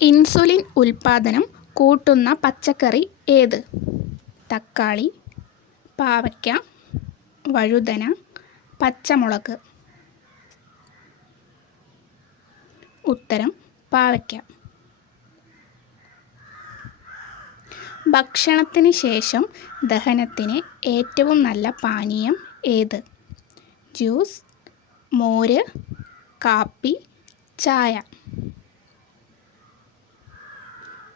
Insulin ഉൽപാദനം കൂട്ടുന്ന പച്ചക്കറി ഏത്? തക്കാളി പാവയ്ക്ക വഴുതന പച്ചമുളക്. ഉത്തരം പാവയ്ക്ക. ഭക്ഷണത്തിന് ശേഷം ദഹനത്തിന് ഏറ്റവും നല്ല പാനീയം ഏത്? ജ്യൂസ് മോര് കാപ്പി ചായ.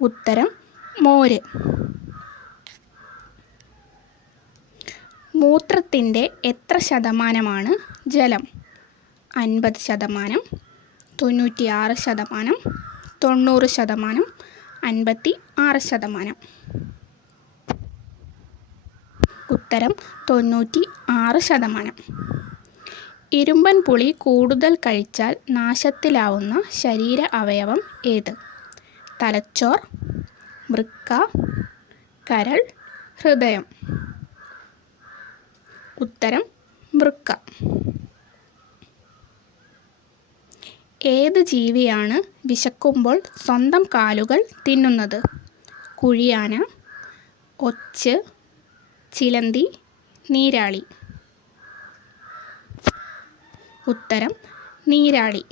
ഉത്തരം മോര്. മൂത്രത്തിന്റെ എത്ര ശതമാനമാണ് ജലം? അൻപത് ശതമാനം തൊണ്ണൂറ്റിയാറ് ശതമാനം തൊണ്ണൂറ് ശതമാനം അൻപത്തി ആറ് ശതമാനം. ഉത്തരം തൊണ്ണൂറ്റി ആറ് ശതമാനം. ഇരുമ്പൻ പുളി കൂടുതൽ കഴിച്ചാൽ നാശത്തിലാവുന്ന ശരീര അവയവം ഏത്? തലച്ചോർ വൃക്ക കരൾ ഹൃദയം. ഉത്തരം വൃക്ക. ഏത് ജീവിയാണ് വിശക്കുമ്പോൾ സ്വന്തം കാലുകൾ തിന്നുന്നത്? കുഴിയാന ഒച്ച് ചിലന്തി നീരാളി. ഉത്തരം നീരാളി.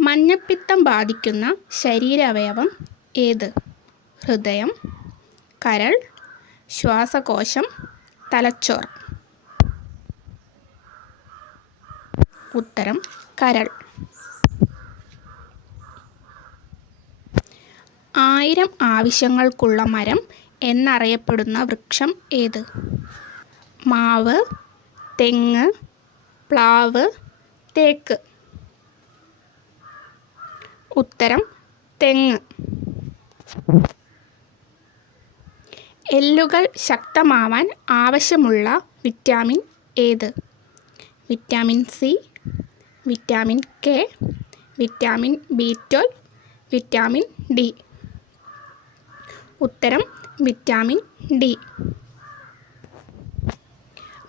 മഞ്ഞപ്പിത്തം ബാധിക്കുന്ന ശരീരാവയവം ഏത്? ഹൃദയം കരൾ ശ്വാസകോശം തലച്ചോർ. ഉത്തരം കരൾ. ആയിരം ആവശ്യങ്ങൾക്കുള്ള മരം എന്നറിയപ്പെടുന്ന വൃക്ഷം ഏത്? മാവ് തെങ്ങ് പ്ലാവ് തേക്ക്. ഉത്തരം തെങ്ങ്. എല്ലുകൾ ശക്തമാവാൻ ആവശ്യമുള്ള വിറ്റാമിൻ ഏത്? Vitamin C vitamin K vitamin B twelve vitamin D. ഉത്തരം വിറ്റാമിൻ ഡി.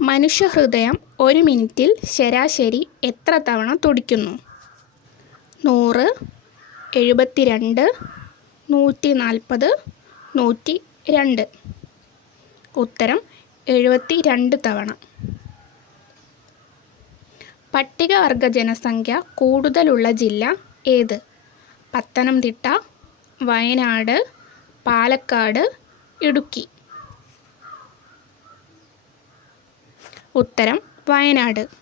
മനുഷ്യഹൃദയം ഒരു മിനിറ്റിൽ ശരാശരി എത്ര തവണ തുടിക്കുന്നു? നൂറ് എഴുപത്തിരണ്ട് നൂറ്റി നാൽപ്പത് നൂറ്റി രണ്ട് ഉത്തരം എഴുപത്തി രണ്ട് തവണ. പട്ടികവർഗ ജനസംഖ്യ കൂടുതലുള്ള ജില്ല ഏത്? പത്തനംതിട്ട വയനാട് പാലക്കാട് ഇടുക്കി. ഉത്തരം വയനാട്.